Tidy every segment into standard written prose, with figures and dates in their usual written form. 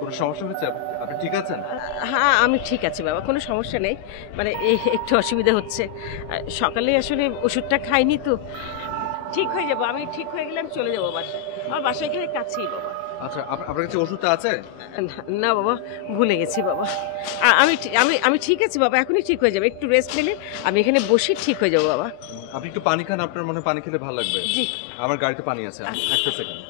কোনো সমস্যা হচ্ছে? আপনি ঠিক আছেন? হ্যাঁ, আমি ঠিক আছি বাবা, কোনো সমস্যা নেই। মানে একটু অসুবিধা হচ্ছে। সকালে আসলে ওষুধটা খাইনি তো। ঠিক হয়ে যাবো, আমি ঠিক হয়ে গেলে আমি চলে যাবো বাসায়। আমার বাসা এখানে কাছেই বাবা। আচ্ছা, আপনার কাছে ওষুধটা আছে? না বাবা, ভুলে গেছি বাবা। আমি ঠিক আছি বাবা, এখনই ঠিক হয়ে যাবে। একটু রেস্ট নিলে আমি এখানে বসে ঠিক হয়ে যাবো বাবা। আপনি একটু পানি খান, আপনার মনে হয় পানি খেলে ভালো লাগবে। জি। আমার গাড়িতে পানি আছে, একটা সেকেন্ড।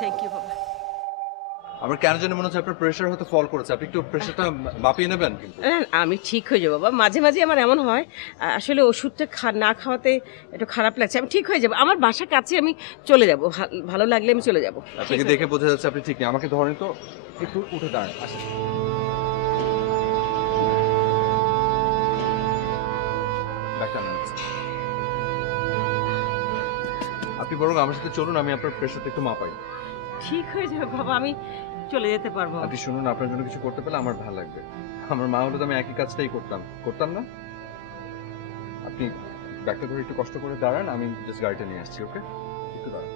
থ্যাংক ইউ বাবা। আমার কেন জানি মনে হচ্ছে আপনার প্রেশার হয়তো ফল করেছে। আপনি একটু প্রেশারটা মাপিয়ে নেবেন কিন্তু। আমি ঠিক হয়ে যাবো বাবা। মাঝে মাঝে আমার এমন হয়, আসলে ওষুধটা না খাওয়াতে একটু খারাপ লাগছে। আমি ঠিক হয়ে যাবো, আমার বাসার কাছে আমি চলে যাবো। ভালো লাগলে আমি চলে যাবো। আপনাকে দেখে বোঝা যাচ্ছে আপনি ঠিক নেই। আমাকে ধরেন তো, একটু উঠে দাঁড়ান। আসেন। ব্যাগটা নেন। আপনি বরং আমার সাথে চলুন, আমি আপনার প্রেশারটা একটু মাপাই। ঠিক হয়ে যাবে বাবা, আমি চলে যেতে পারবো। আপনি শুনুন, আপনার জন্য কিছু করতে পারলে আমার ভালো লাগবে। আমার মা হলে তো আমি একই কাজটাই করতাম না। আপনি ব্যাগটা ধরে একটু কষ্ট করে দাঁড়ান, আমি জাস্ট গাড়িটা নিয়ে আসছি। ওকে, একটু দাঁড়ান।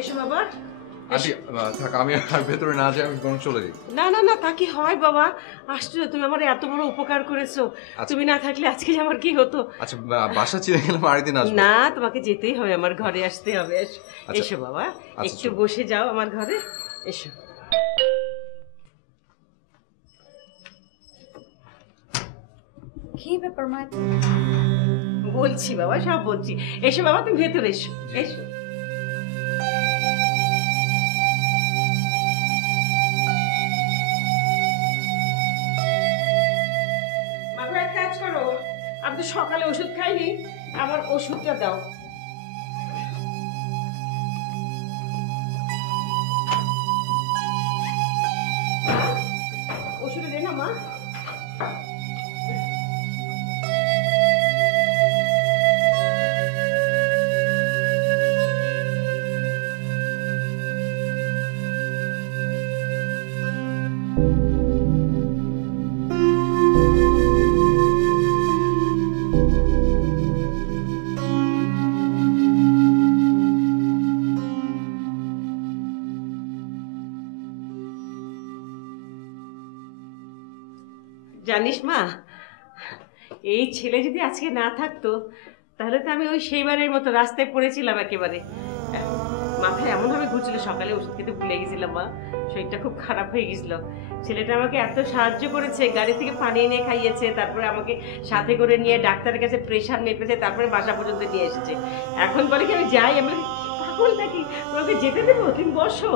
এসো বাবা। আন্টি থাক, আমি আর ভেতরে না যাই, আমি বরং চলে যাই। না না না, তা কি হয় বাবা? আশ্চর্য, তুমি আমার এত বড় উপকার করেছো। তুমি না থাকলে আজকে আমার কি হতো? আচ্ছা, বাসা চিনে গেলাম, আরেকদিন আসবো। না, তোমাকে যেতেই হবে, আমার ঘরে আসতে হবে। এসো বাবা, একটু বসে যাও আমার ঘরে। এসো। কি ব্যাপার মা? বলছি বাবা, সব বলছি। এসো বাবা, তুমি ভেতরে এসো। এসো। মাগো, এক কাজ করো, আমি তো সকালে ওষুধ খাইনি, আমার ওষুধটা দাও। জানিস মা, এই ছেলে যদি আজকে না থাকতো তাহলে তো আমি ওই সেইবারের মতো রাস্তায় পড়েছিলাম একেবারে। মাথায় এমনভাবে ঘুরছিল, সকালে ওষুধ খেতে ভুলে গেছিলাম মা, শরীরটা খুব খারাপ হয়ে গেছিল। ছেলেটা আমাকে এত সাহায্য করেছে, গাড়ি থেকে পানি এনে খাইয়েছে, তারপরে আমাকে সাথে করে নিয়ে ডাক্তারের কাছে প্রেশার মেপেছে, তারপরে বাসা পর্যন্ত নিয়ে এসেছে। এখন বলে কি আমি যাই, আমি বলি, পাগল নাকি, তোমাকে যেতে দেবো, তুমি বসো।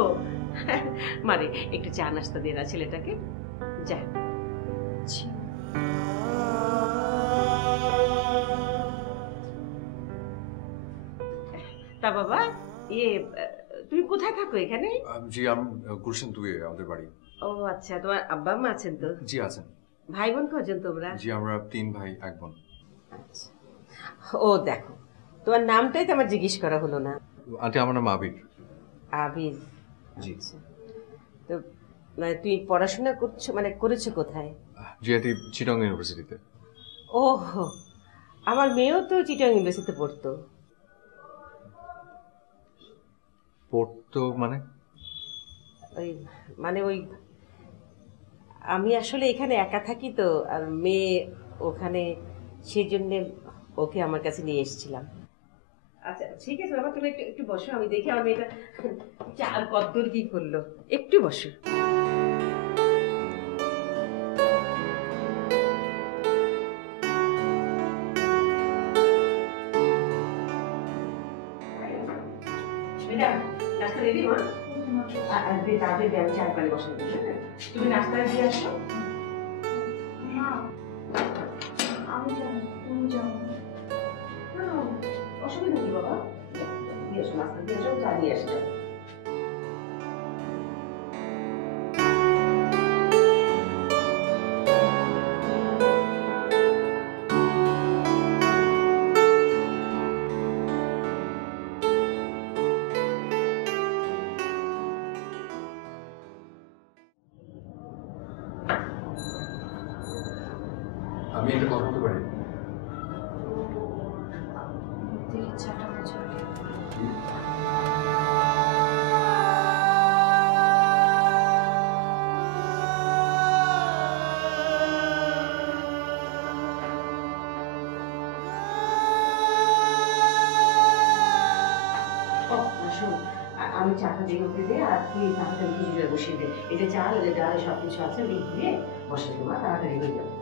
মারে একটু চা নাস্তা দিয়ে না ছেলেটাকে, যা। তা বাবা, তুমি কোথায় থাকো এখানে? জি আমি গুলশান 2 আমাদের বাড়ি। ও আচ্ছা, তোমার আব্বা আম্মা আছেন তো? জি আছেন। ভাই বোন কজন তোমরা? জি আমরা 3 ভাই 1 বোন। আচ্ছা। ও দেখো, তোমার নামটাই তো আমার জিজ্ঞেস করা হলো না। আন্টি আমার নাম আবির। আবির। জি। আচ্ছা। তো মানে তুই পড়াশোনা করছো, মানে করেছো কোথায়? জিআইটি চিটং ইউনিভার্সিটিতে। ও, আমার মেয়েও তো চিটাং ইউনিভার্সিটিতে পড়তো। পড়তো মানে? ওই মানে ওই আমি আসলে এখানে একা থাকি তো, আর মেয়ে ওখানে, সেই জন্যে ওকে আমার কাছে নিয়ে এসেছিলাম। আচ্ছা ঠিক আছে বাবা, তুমি একটু একটু বসো, আমি দেখি আমার মেয়েটা চার কদ্দূর কি করলো, একটু বসো। নাস্তা রেডি মা? তাড়াতাড়ি আমি চার পানি বসাই দিই, হ্যাঁ? তুমি নাস্তা দিয়ে আসো। মা, আমি যাবো, তুমি যাও। না, অসুবিধা নেই বাবা, দিয়ে আসো, নাস্তা দিয়ে আসো, চা নিয়ে আসছো। আমি একটা কথা বলতে পারি? দেখি চাটা বোঝা। আমি চাটা দিয়ে উঠে দে, আর তুই তাড়াতাড়ি খিচুড়ি বসিয়ে দে। এই যে চাল, এই যে ডাল, সব কিছু আছে, দিয়ে বসিয়ে দেবো, তাড়াতাড়ি হয়ে যাবে।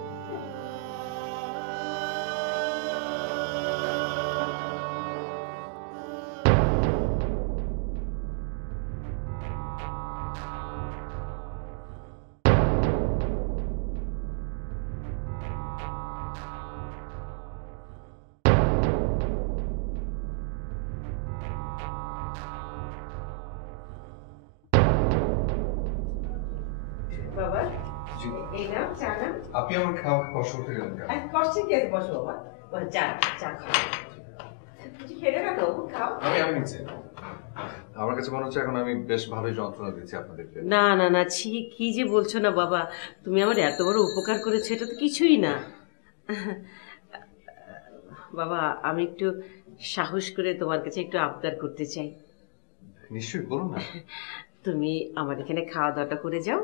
বাবা, এই নাও চা নাও। আপনি আমার খাওয়া কষ্ট করতে গেলেন কেন? কষ্ট কি আছে, বসো বাবা, চা চা খাও। কিছু খেলে না তো, খাও। আমি নিচ্ছি। আমার কাছে মনে হচ্ছে এখন আমি বেশ ভালোই যন্ত্রণা দিচ্ছি আপনাদেরকে। না না না, ছি, কি যে বলছো না বাবা, তুমি আমার এত বড় উপকার করেছো, এটা তো কিছুই না। বাবা, আমি একটু সাহস করে তোমার কাছে একটু আবদার করতে চাই। নিশ্চয়ই বলুন না। তুমি আমার এখানে খাওয়া দাওয়াটা করে যাও।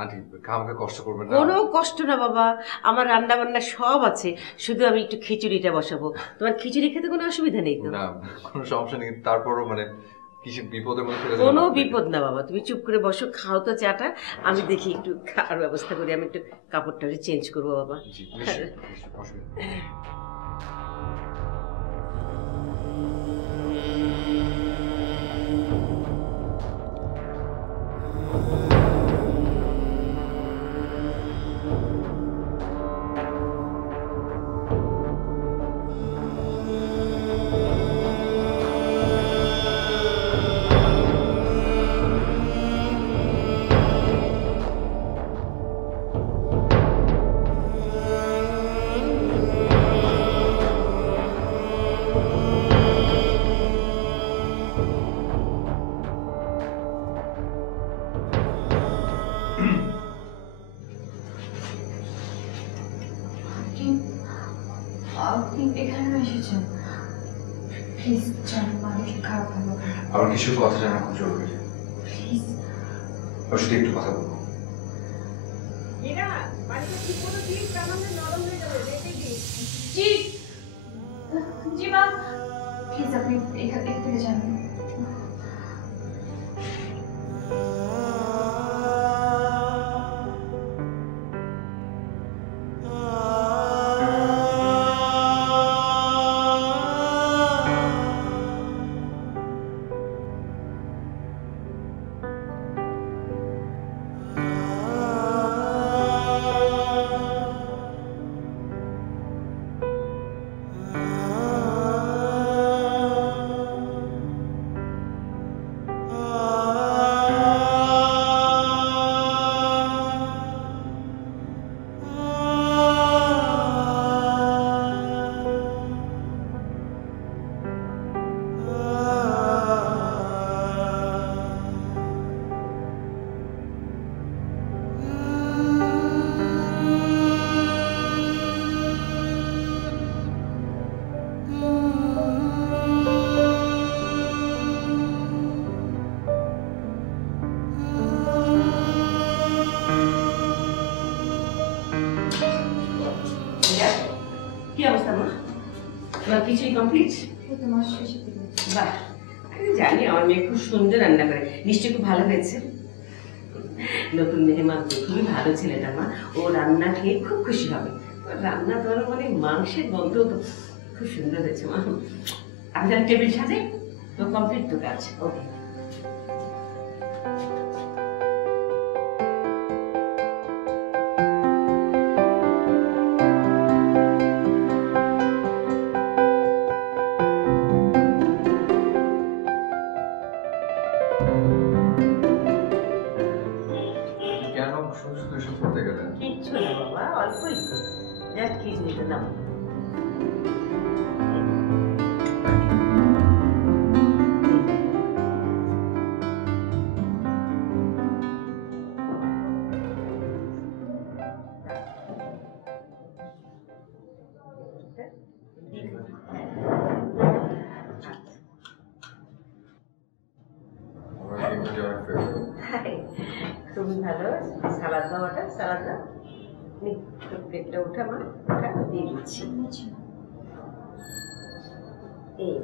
আন্টি আমাকে কষ্ট করবেন না। কোনো কষ্ট না বাবা, আমার রান্না বান্না সব আছে, শুধু আমি একটু খিচুড়িটা বসাবো। তোমার খিচুড়ি খেতে কোনো অসুবিধা নেই তো? না কোনো সমস্যা নেই, তারপরও মানে কিছু বিপদের মধ্যে ফেলে কোনো বিপদ না বাবা, তুমি চুপ করে বসো, খাও তো চাটা, আমি দেখি একটু খাওয়ার ব্যবস্থা করি। আমি একটু কাপড়টা চেঞ্জ করবো বাবা। জি নিশ্চয়ই, অসুবিধা নেই। আপনি এখানে এসেছেন, প্লিজ চল, মাকে খারাপ হলো। আমার কিছু কথা জানা খুব জরুরি। প্লিজ। ওর সাথে একটু কথা বলবো। মীরা, বাড়িতে ঠিক মতো দিস, তা নাহলে নরম হয়ে যাবে, রেখে দিস। জি জি মা, প্লিজ আপনি এখান থেকে যান। কি অবস্থা মা? তোমার কিছুই কমপ্লিট? তোমার শেষে দিকে বাহ, আমি জানি আমার মেয়ে খুব সুন্দর রান্না করে, নিশ্চয়ই খুব ভালো হয়েছে। নতুন মেহমান তো খুবই ভালো ছেলেটা মা, ও রান্না খেয়ে খুব খুশি হবে। ওর রান্না ধরো মানে মাংসের গন্ধ তো খুব সুন্দর হয়েছে মা। আমি তাহলে টেবিল সাজাই, তো কমপ্লিট তো কাজ। ওকে। কেন শুধু শুধু এসব করতে গেলেন? কিচ্ছু না বাবা, অল্পই তো, জাস্ট খিচুড়িটা দাও। আমার ডিমটা অনেক ফেভারিট। তাই খুবই ভালো। সালাদ দাও, ওটা সালাদ দাও। নি, তোর প্লেটটা উঠা মা, উঠা, দিয়ে দিচ্ছি। এই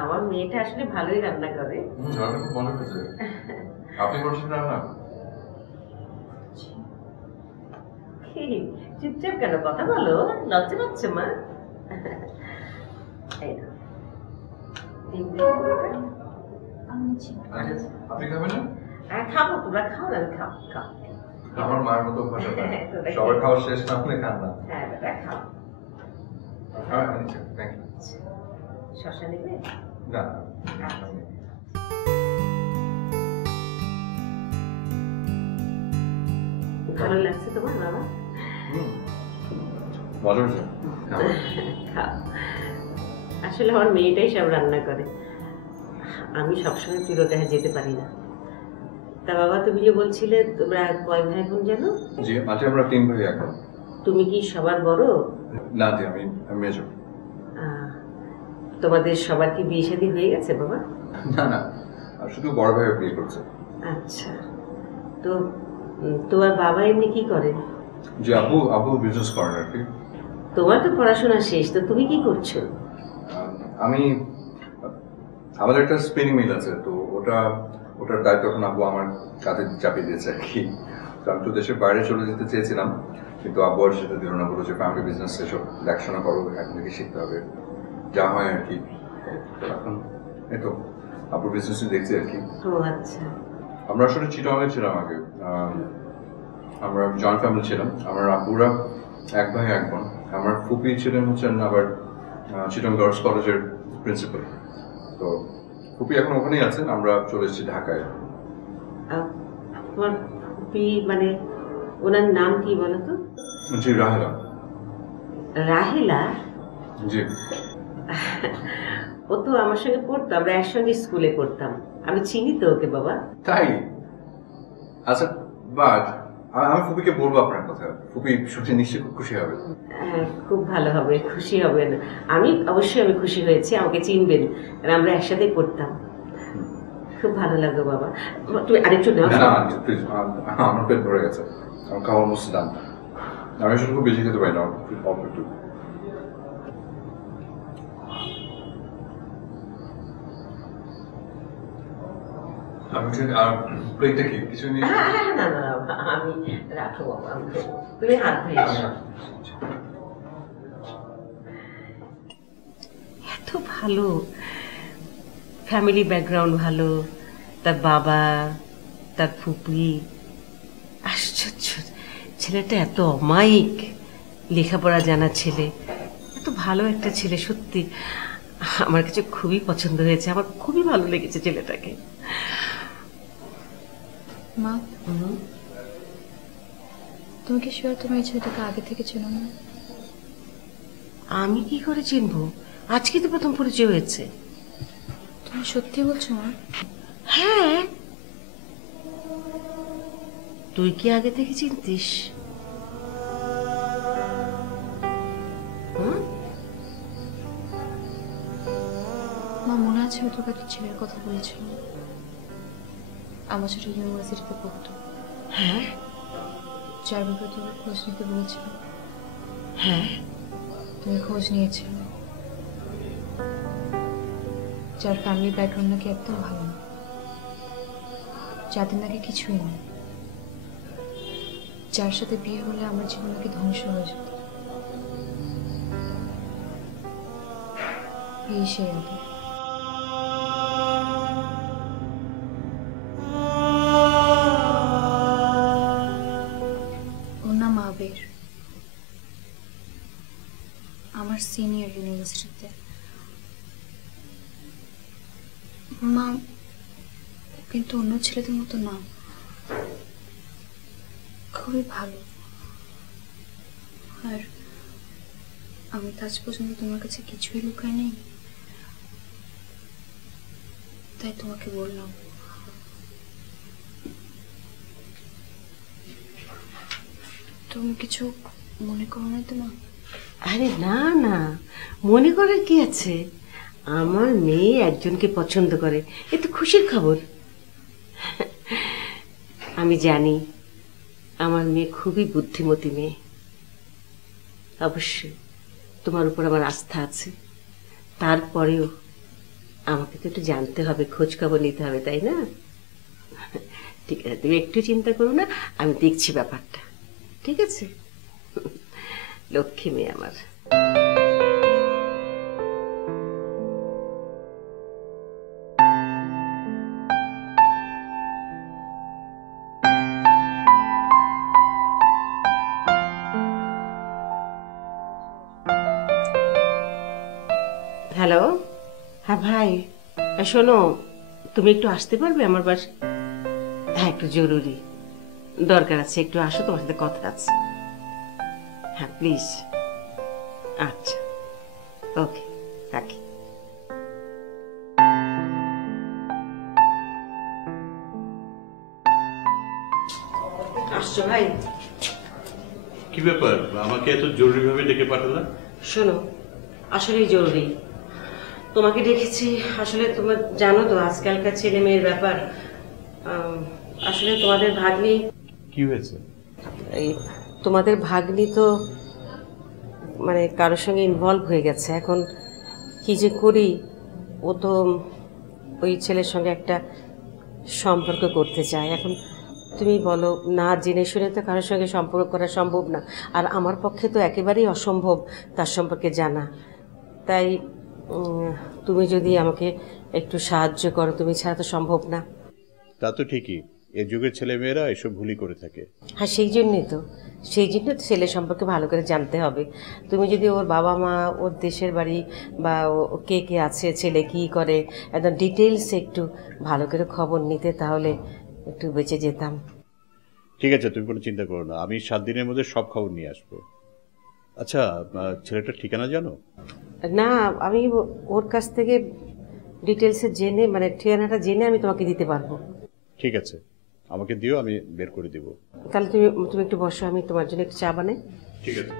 আমার মেয়েটা আসলে ভালোই রান্না করে। রান্না খুব ভালো হয়েছে। আপনি করছেন রান্না? কি, চুপচাপ কেন, কথা বলো, লজ্জা পাচ্ছে মা। এই নাও। ডিম দিয়ে দিবো ওটা। আপনি খাবেন না? খাবো, তোমরা খাও না, আমি খাও খাও। আমার মায়ের মতো ভাষা সবার খাওয়া শেষ না হলে খান না। হ্যাঁ বেটা খাও। হ্যাঁ থ্যাংক ইউ। শশা নেবে? না ভালো লাগছে তোমার বাবা? মজা হচ্ছে। খাও। আসলে আমার মেয়েটাই সব রান্না করে, আমি সবসময় তিরোটায় যেতে পারি না। তা বাবা, তুমি যে বলছিলে তোমরা কয় ভাই বোন জানো? জি আজকে আমরা 3 ভাই এখন। তুমি কি সবার বড়? না জি আমি মেজর। তোমাদের সবার কি বিয়ে শাদী হয়ে গেছে বাবা? না না শুধু বড় ভাই বিয়ে করছে। আচ্ছা, তো তোমার বাবা এমনি কি করেন? জি আবু বিজনেস করেন আর কি। তোমার তো পড়াশোনা শেষ, তো তুমি কি করছো? আমি আমাদের একটা স্পিনিং মিল আছে, তো ওটার দায়িত্ব এখন আব্বু আমার কাঁধে চাপিয়ে দিয়েছে আর কি। তো আমি তো দেশের বাইরে চলে যেতে চেয়েছিলাম, কিন্তু আব্বু আর সেটা দিল না, বলো যে ফ্যামিলি বিজনেস এসব দেখাশোনা করো, এখন থেকে শিখতে হবে, যা হয় আর কি। তো এখন এই তো আব্বুর বিজনেসই দেখছি আর কি। ও আচ্ছা। আমরা আসলে চিটাগাংয়ে ছিলাম আগে, আমরা জয়েন্ট ফ্যামিলি ছিলাম। আমার আব্বুরা 1 ভাই 1 বোন। আমার ফুপি ছিলেন হচ্ছেন আবার চিটাগাং গার্লস কলেজের প্রিন্সিপাল। তো ফুপি এখন ওখানেই আছেন, আমরা চলে এসেছি ঢাকায়। তোমার ফুপি মানে ওনার নাম কি বলো তো? জি রাহেলা। রাহেলা? জি ও তো আমার সঙ্গে পড়তো, আমরা একসঙ্গে স্কুলে পড়তাম, আমি চিনি তো ওকে বাবা। তাই? আচ্ছা বাট আমি ফুপিকে বলবো আপনার কথা, ফুপি শুনে নিশ্চয়ই খুব খুশি হবে। হ্যাঁ খুব ভালো হবে, খুশি হবেন। আমি অবশ্যই খুশি হয়েছি, আমাকে চিনবেন, আর আমরা একসাথে পড়তাম। খুব ভালো লাগলো বাবা। তুমি আরেকটু নাও। না আন্টি প্লিজ, আমার পেট ভরে গেছে, আমার খাওয়া অলমোস্ট ডান। আমি আসলে খুব বেশি খেতে পারি না, অল্প একটু। আমি প্লেটটা কি কিছু নিয়ে? না না না, আমি রাখো বাবা, আমি দেবো। তুমি হাত ধুয়ে এসো। এত ভালো ফ্যামিলি ব্যাকগ্রাউন্ড, ভালো, তার বাবা, তার ফুপি, আশ্চর্য ছেলেটা, এত অমায়িক, লেখাপড়া জানা ছেলে, এত ভালো একটা ছেলে, সত্যি আমার কাছে খুবই পছন্দ হয়েছে, আমার খুবই ভালো লেগেছে ছেলেটাকে। মা, তুমি কি শিওর তুমি এই ছেলেটাকে আগে থেকে চেনো না? আমি কি করে চিনবো? আজকে তো প্রথম পরিচয় হয়েছে। তুমি সত্যি বলছো মা? হ্যাঁ। তুই কি আগে থেকে চিনতিস? মা, মনে আছে ও তোকে একটা ছেলের কথা বলেছিল, আমার ছোট ইউনিভার্সিটিতে পড়তো, হ্যাঁ যার ব্যাপারে তোকে খোঁজ নিতে বলেছিল। হ্যাঁ। তুমি খোঁজ নিয়েছিলে, যার ফ্যামিলি ব্যাকগ্রাউন্ড নাকি একদম ভালো না, যাদের নাকি কিছুই নেই, যার সাথে বিয়ে হলে আমার জীবন নাকি ধ্বংস হয়ে যেত। এই সেই আদর। ওর নাম আবির, আমার সিনিয়র ইউনিভার্সিটিতে। মা, কিন্তু অন্য ছেলেদের মতো না, খুবই ভালো। আর আমি তো আজ পর্যন্ত তোমার কাছে কিছুই লুকাই নেই, তাই তোমাকে বললাম। তুমি কিছু মনে করো না তো মা? আরে না না, মনে করার কি আছে? আমার মেয়ে একজনকে পছন্দ করে, এ তো খুশির খবর। আমি জানি আমার মেয়ে খুবই বুদ্ধিমতী মেয়ে। অবশ্যই তোমার উপর আমার আস্থা আছে, তারপরেও আমাকে তো একটু জানতে হবে, খোঁজ খবর নিতে হবে, তাই না? ঠিক আছে, তুমি একটু চিন্তা করো না, আমি দেখছি ব্যাপারটা। ঠিক আছে? লক্ষ্মী মেয়ে আমার। হ্যালো, হ্যাঁ ভাই, শোনো, তুমি একটু আসতে পারবে আমার বাসা? হ্যাঁ, একটু জরুরি দরকার আছে, একটু আসো, তোমার সাথে কথা আছে। হ্যাঁ প্লিজ। আচ্ছা, ওকে, রাখি। আসছো ভাই? কি ব্যাপার, আমাকে এত জরুরি ভাবে ডেকে পাঠালা? শোনো, আসলেই জরুরি, তোমাকে ডেকেছি। আসলে তোমার জানো তো আজকালকার ছেলে মেয়ের ব্যাপার। আসলে তোমাদের ভাগ্নি, কি হয়েছে? এই তোমাদের ভাগ্নি তো মানে কারোর সঙ্গে ইনভলভ হয়ে গেছে। এখন কি যে করি, ও তো ওই ছেলের সঙ্গে একটা সম্পর্ক করতে চায়। এখন তুমি বলো, না জেনে শুনে তো কারোর সঙ্গে সম্পর্ক করা সম্ভব না, আর আমার পক্ষে তো একেবারেই অসম্ভব তার সম্পর্কে জানা। তাই তুমি যদি আমাকে একটু সাহায্য করো, তুমি ছাড়া তো সম্ভব না। তা তো ঠিকই, এ যুগের ছেলেমেয়েরা এসব ভুলই করে থাকে। হ্যাঁ, সেই জন্যই তো ছেলে সম্পর্কে ভালো করে জানতে হবে। তুমি যদি ওর বাবা মা, ওর দেশের বাড়ি, বা কে কে আছে, ছেলে কী করে, একদম ডিটেলস একটু ভালো করে খবর নিতে, তাহলে একটু বেঁচে যেতাম। ঠিক আছে, তুমি কোনো চিন্তা করো না, আমি 7 দিনের মধ্যে সব খবর নিয়ে আসবো। আচ্ছা, ছেলেটার ঠিকানা জানো? না, আমি ওর কাছ থেকে ডিটেলসে জেনে, মানে ঠিকানাটা জেনে আমি তোমাকে দিতে পারবো। ঠিক আছে, আমাকে দিও, আমি বের করে দিব। তাহলে তুমি তুমি একটু বসো, আমি তোমার জন্য একটু চা বানাই। ঠিক আছে।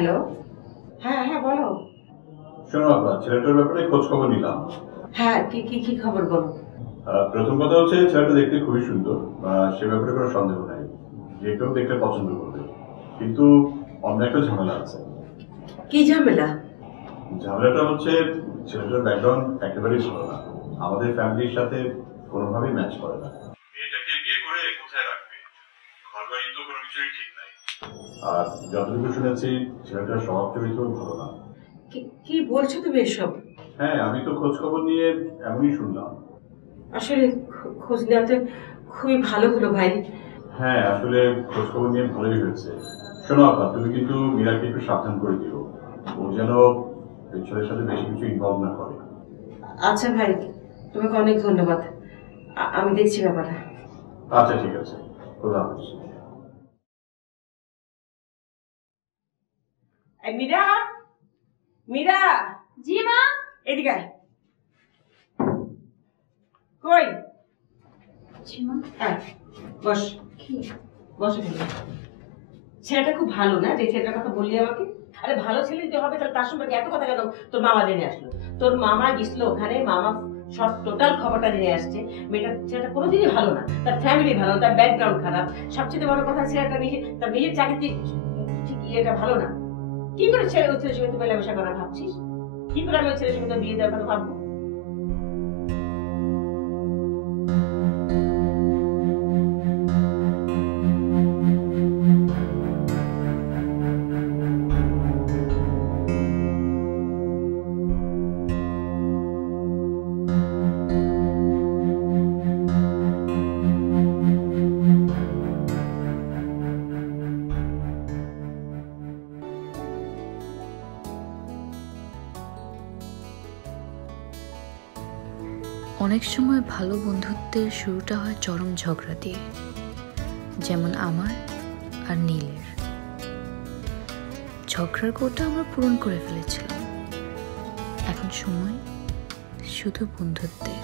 হ্যালো, হ্যাঁ হ্যাঁ বলো। শোনো আপা, ছেলেটার ব্যাপারে খোঁজ খবর নিলাম। হ্যাঁ, কি কি কি খবর বলো। প্রথম কথা হচ্ছে ছেলেটা দেখতে খুবই সুন্দর, সে ব্যাপারে কোনো সন্দেহ নাই, যে কেউ দেখলে পছন্দ করবে। কিন্তু অন্য একটা ঝামেলা আছে। কি ঝামেলা? ঝামেলাটা হচ্ছে ছেলেটার ব্যাকগ্রাউন্ড একেবারেই ভালো না, আমাদের ফ্যামিলির সাথে কোনোভাবেই ম্যাচ করে না। মেয়েটাকে বিয়ে করে কোথায় রাখবে, ঘর বাড়ি তো কোনো কিছুই ঠিক নাই। আর যতটুকু শুনেছি ছেলেটার স্বভাব চরিত্র ভালো না। কি বলছো তুমি এসব? হ্যাঁ, আমি তো খোঁজ খবর নিয়ে এমনই শুনলাম। আসলে খোঁজ নেওয়াতে খুবই ভালো হলো ভাই। হ্যাঁ, আসলে খোঁজ খবর নিয়ে ভালোই হয়েছে। শোনো আপা, তুমি কিন্তু মীরাকে একটু সাবধান করে দিও, ও যেন এই ছেলের সাথে বেশি কিছু ইনভলভ না করে। আচ্ছা ভাই, তোমাকে অনেক ধন্যবাদ। আমি দেখছি ব্যাপারটা। আচ্ছা ঠিক আছে, খোদা হাফেজ। মীরা, মীরা, জি মা। এদিকে আয়। কই? জি মা। বস, কি? বস এখানে। ছেলেটা খুব ভালো না, যে ছেলেটার কথা বললি আমাকে? আরে ভালো ছেলে যদি হবে তাহলে তার সম্পর্কে এত কথা কেন তোর মামা জেনে আসলো? তোর মামা গেছিল ওখানে, মামা সব টোটাল খবরটা জেনে আসছে। ছেলেটা কোনোদিনই ভালো না, তার ফ্যামিলি ভালো, তার ব্যাকগ্রাউন্ড খারাপ। সবচেয়ে বড় কথা, ছেলেটা তার নিজের চাকরিতে ঠিক ইয়েটা ভালো না। কি করে ওই ছেলের সঙ্গে তুই মেলামেশা করার ভাবছিস? কি করে আমি ওই ছেলের সঙ্গে তোর বিয়ে দেওয়ার কথা ভাববো? অনেক সময় ভালো বন্ধুত্বের শুরুটা হয় চরম ঝগড়া দিয়ে, যেমন আমার আর নীলের। ঝগড়ার কোটা আমরা পূরণ করে ফেলেছিলাম, এখন সময় শুধু বন্ধুত্বের।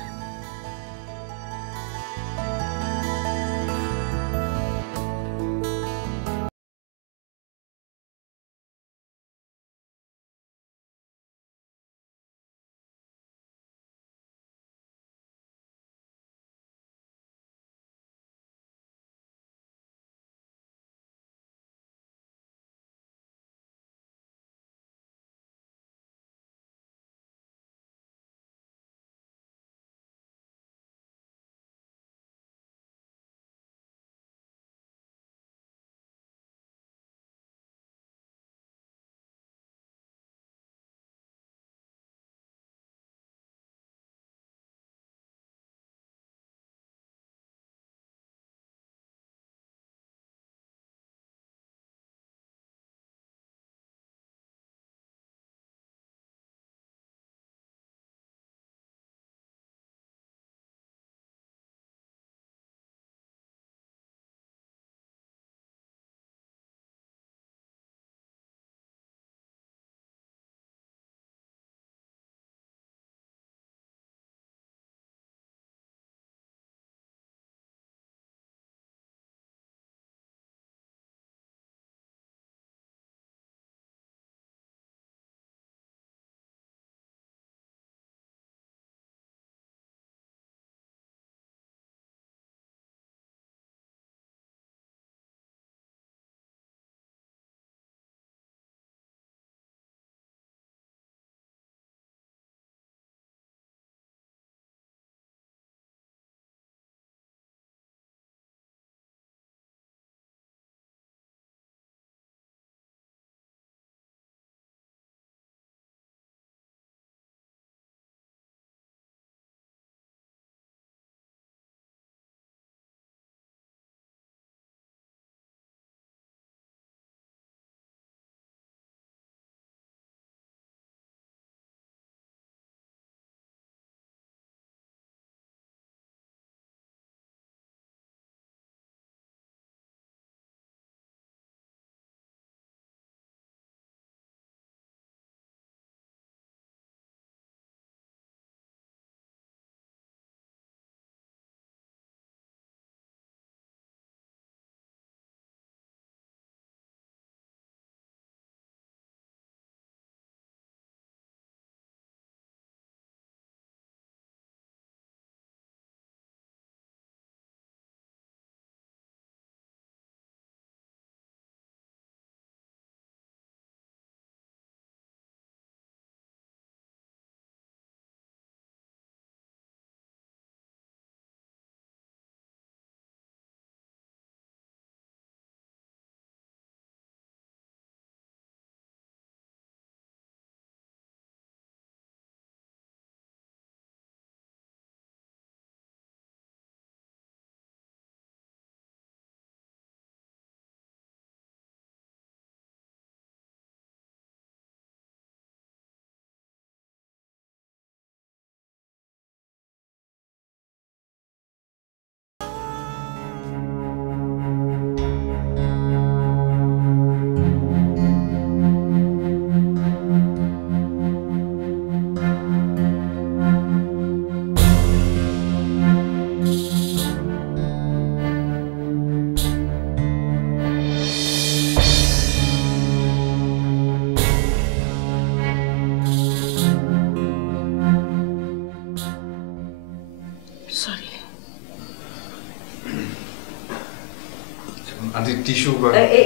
আন্টি টিস্যু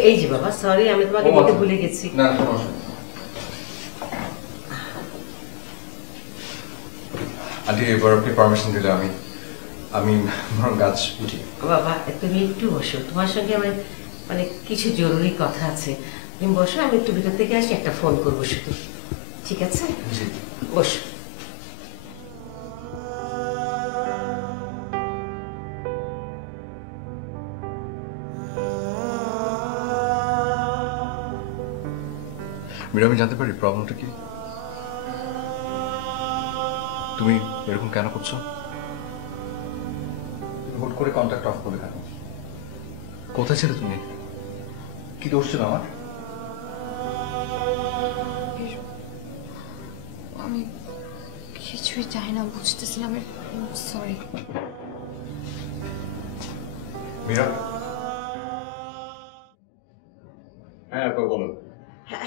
এই যে বাবা, সরি আমি তোমাকে দিতে ভুলে গেছি। না কোনো অসুবিধা নেই। আন্টি এবার আপনি পারমিশন দিলে আমি বরং গাছ উঠি। বাবা তুমি একটু বসো, তোমার সঙ্গে আমার মানে কিছু জরুরি কথা আছে। তুমি বসো, আমি একটু ভিতর থেকে আসি, একটা ফোন করবো শুধু, ঠিক আছে? জি। বসো। মীরা, আমি জানতে পারি প্রবলেমটা কি? তুমি এরকম কেন করছো? হুট করে কন্ট্যাক্ট অফ করলে কেন? কোথায় ছিলে তুমি? কি দোষ ছিল আমার? আমি কিছুই চাই না, বুঝতেছিলাম। সরি। মীরা, হ্যাঁ আপা বলো।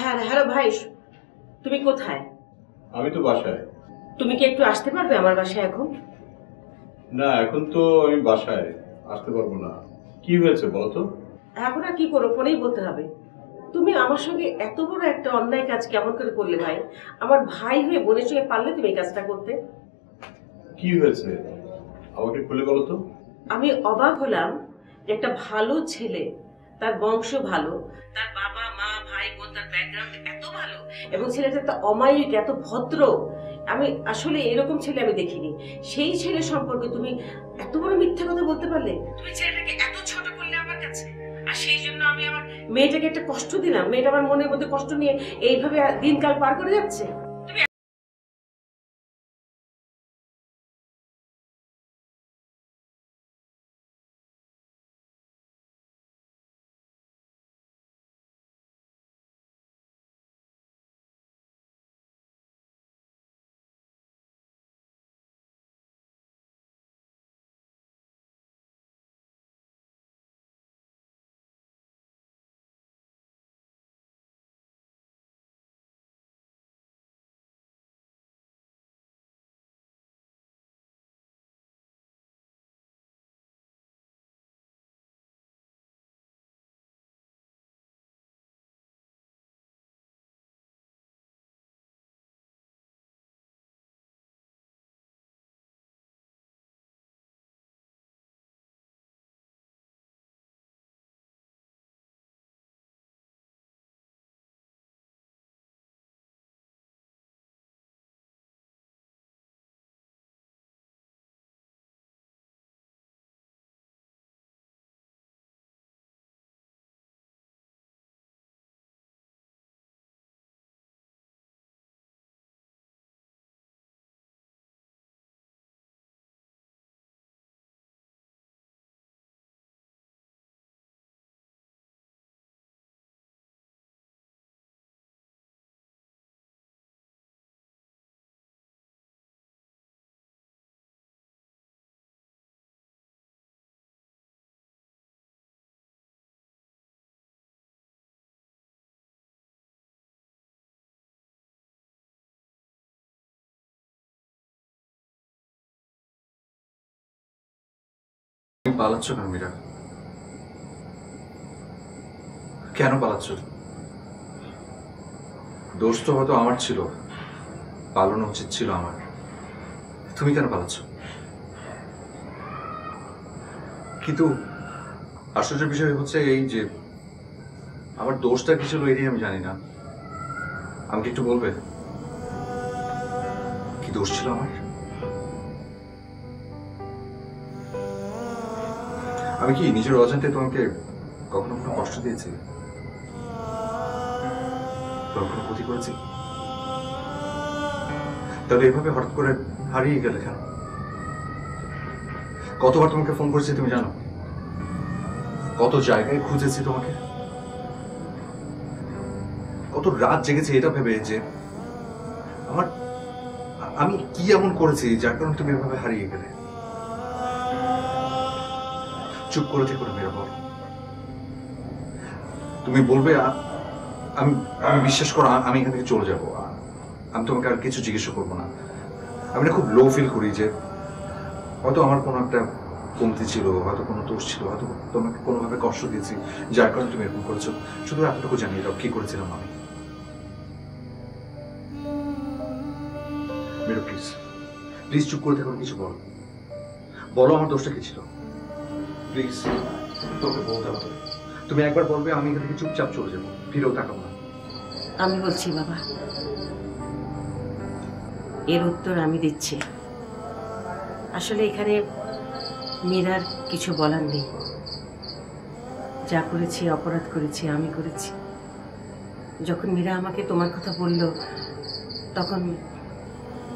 হ্যাঁ হ্যালো ভাই, তুমি কোথায়? আমি তো বাসায়। তুমি কি একটু আসতে পারবে আমার বাসায় এখন? না এখন তো আমি বাসায় আসতে পারবো না। কি হয়েছে বলো তো? এখন আর কি করো, ফোনেই বলতে হবে। তুমি আমার সঙ্গে এত বড় একটা অন্যায় কাজ কেমন করে করলে ভাই? আমার ভাই হয়ে বোনের সঙ্গে পারলে তুমি এই কাজটা করতে? কি হয়েছে আমাকে খুলে বলো তো। আমি অবাক হলাম যে একটা ভালো ছেলে, তার বংশ ভালো, তার বাবা মা ভাই বোন তার ব্যাকগ্রাউন্ড এত ভালো, এবং ছেলেটা এত অমায়িক এত ভদ্র, আমি আসলে এরকম ছেলে আমি দেখিনি। সেই ছেলে সম্পর্কে তুমি এত বড় মিথ্যা কথা বলতে পারলে? তুমি ছেলেটাকে এত ছোট করলে আমার কাছে, আর সেই জন্য আমি আমার মেয়েটাকে একটা কষ্ট দিলাম। মেয়েটা আমার মনের মধ্যে কষ্ট নিয়ে এইভাবে দিনকাল পার করে যাচ্ছে। তুমি পালাচ্ছ কেন মীরা? কেন পালাচ্ছ? দোষ তো হয়তো আমার ছিল, পালানো উচিত ছিল আমার। তুমি কেন পালাচ্ছ? কিন্তু আশ্চর্যের বিষয় হচ্ছে এই যে আমার দোষটা কি ছিল এটাই আমি জানি না। আমাকে একটু বলবে কি দোষ ছিল আমার? আমি কি নিজের অজান্তে তোমাকে কখনো কখনো কষ্ট দিয়েছি? কখনো ক্ষতি করেছি? তাহলে এভাবে হঠাৎ করে হারিয়ে গেলে কেন? কতবার তোমাকে ফোন করেছি তুমি জানো? কত জায়গায় খুঁজেছি তোমাকে, কত রাত জেগেছি এটা ভেবে যে আমি কি এমন করেছি যার কারণে তুমি এভাবে হারিয়ে গেলে। চুপ করে থেকো না মেয়েরা, বলো। তুমি বলবে আমি বিশ্বাস করো আমি এখান থেকে চলে যাবো, আমি তোমাকে আর কিছু জিজ্ঞেস করবো না। আমি না খুব লো ফিল করি যে হয়তো আমার কোনো একটা কমতি ছিল, হয়তো কোনো দোষ ছিল, হয়তো তোমাকে কোনোভাবে কষ্ট দিয়েছি, যার কারণে তুমি এরকম করেছো। শুধু এতটুকু জানিয়ে দাও কি করেছিলাম আমি। মেরু প্লিজ, প্লিজ চুপ করে থাকুন, কিছু বলো, বলো আমার দোষটা কি ছিল প্লিজ। তোকে বলতে হবে, তুমি একবার বলবে, আমি এখান থেকে চুপচাপ চলে যাবো, ফিরেও তাকাবো না। আমি বলছি বাবা, এর উত্তর আমি দিচ্ছি। আসলে এখানে মীরার কিছু বলার নেই। যা করেছি, অপরাধ করেছি, আমি করেছি। যখন মীরা আমাকে তোমার কথা বলল, তখন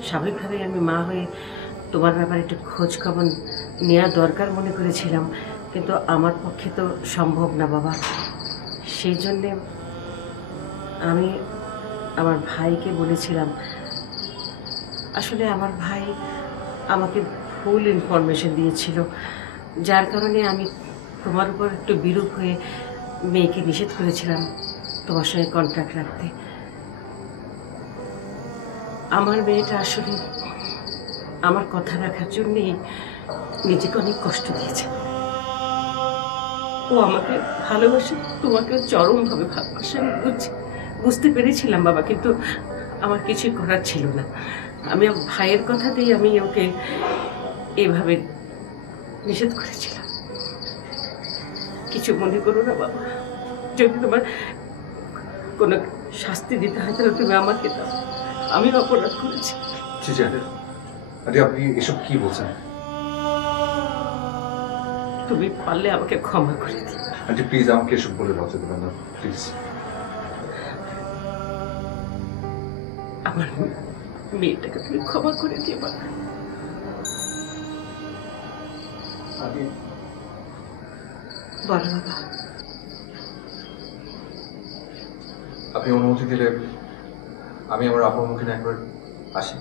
স্বাভাবিকভাবে আমি মা হয়ে তোমার ব্যাপারে একটু খোঁজ খবর নেওয়া দরকার মনে করেছিলাম, কিন্তু আমার পক্ষে তো সম্ভব না বাবা। সেই জন্যে আমি আমার ভাইকে বলেছিলাম। আসলে আমার ভাই আমাকে ভুল ইনফরমেশন দিয়েছিল, যার কারণে আমি তোমার উপর একটু বিরূপ হয়ে মেয়েকে নিষেধ করেছিলাম তোমার সঙ্গে কন্ট্রাক্ট রাখতে। আমার মেয়েটা আসলে আমার কথা রাখার জন্যেই নিজেকে অনেক কষ্ট দিয়েছে। ও আমাকে ভালোবাসে, তোমাকে চরমভাবে ভালোবাসে, আমি বুঝতে পেরেছিলাম বাবা, কিন্তু আমার কিছুই করার ছিল না। আমি ভাইয়ের কথাতেই আমি ওকে এভাবে নিষেধ করেছিলাম। কিছু মনে করো না বাবা, যদি তোমার কোনো শাস্তি দিতে হয় তাহলে তুমি আমাকে দাও, আমি অপরাধ করেছি। আরে আপনি এসব কি বলছেন? তুমি পারলে আমাকে ক্ষমা করে দিও। আন্টি প্লিজ, আমাকে এসব বলে লজ্জা দেবেন না প্লিজ। আমার মেয়েটাকে তুমি ক্ষমা করে দিও বাবা। বলো বাবা। আপনি অনুমতি দিলে আমি আমার আপার মুখে একবার আসি।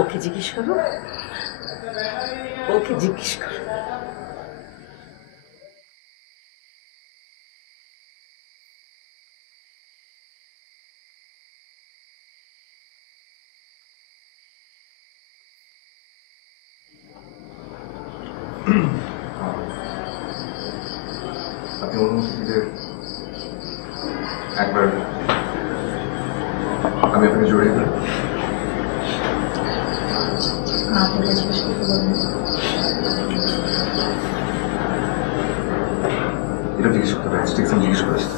ওকে জিজ্ঞেস করো, ওকে জিজ্ঞেস করো। আপনি অনুমতি দিলে একবার আমি আপনাকে জড়িয়ে দিই। এটা জিজ্ঞেস করতে পারি, জিজ্ঞেস করেছি।